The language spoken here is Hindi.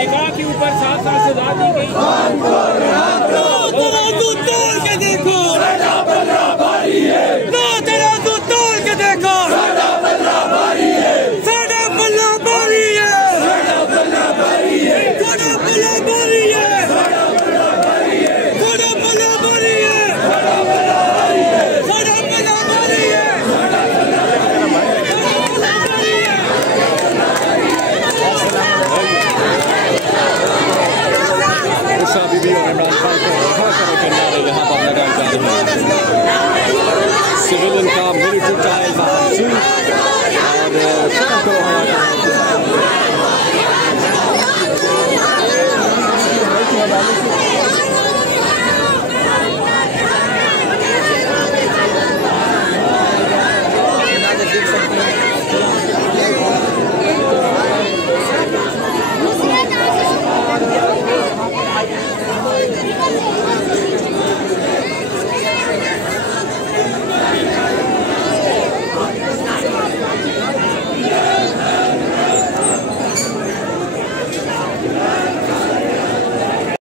निकाह के ऊपर 7 साल सजा दी गई। तोड़ के देखो, तेरा तू तोड़ के देखो, साडा बल्ला भारी है, साडा बल्ला भारी है, साडा बल्ला भारी है, साडा बल्ला भारी है, साडा बल्ला भारी है, साडा बल्ला भारी है, साडा बल्ला भारी है, साडा बल्ला भारी है, साडा बल्ला भारी है। गुस्सा बीबी और इमरान खान को रहा के नारे यहाँ पर लगाए जा रहे हैं। सिविलियन का मिलिट्री ट्रायल और शुक्र करो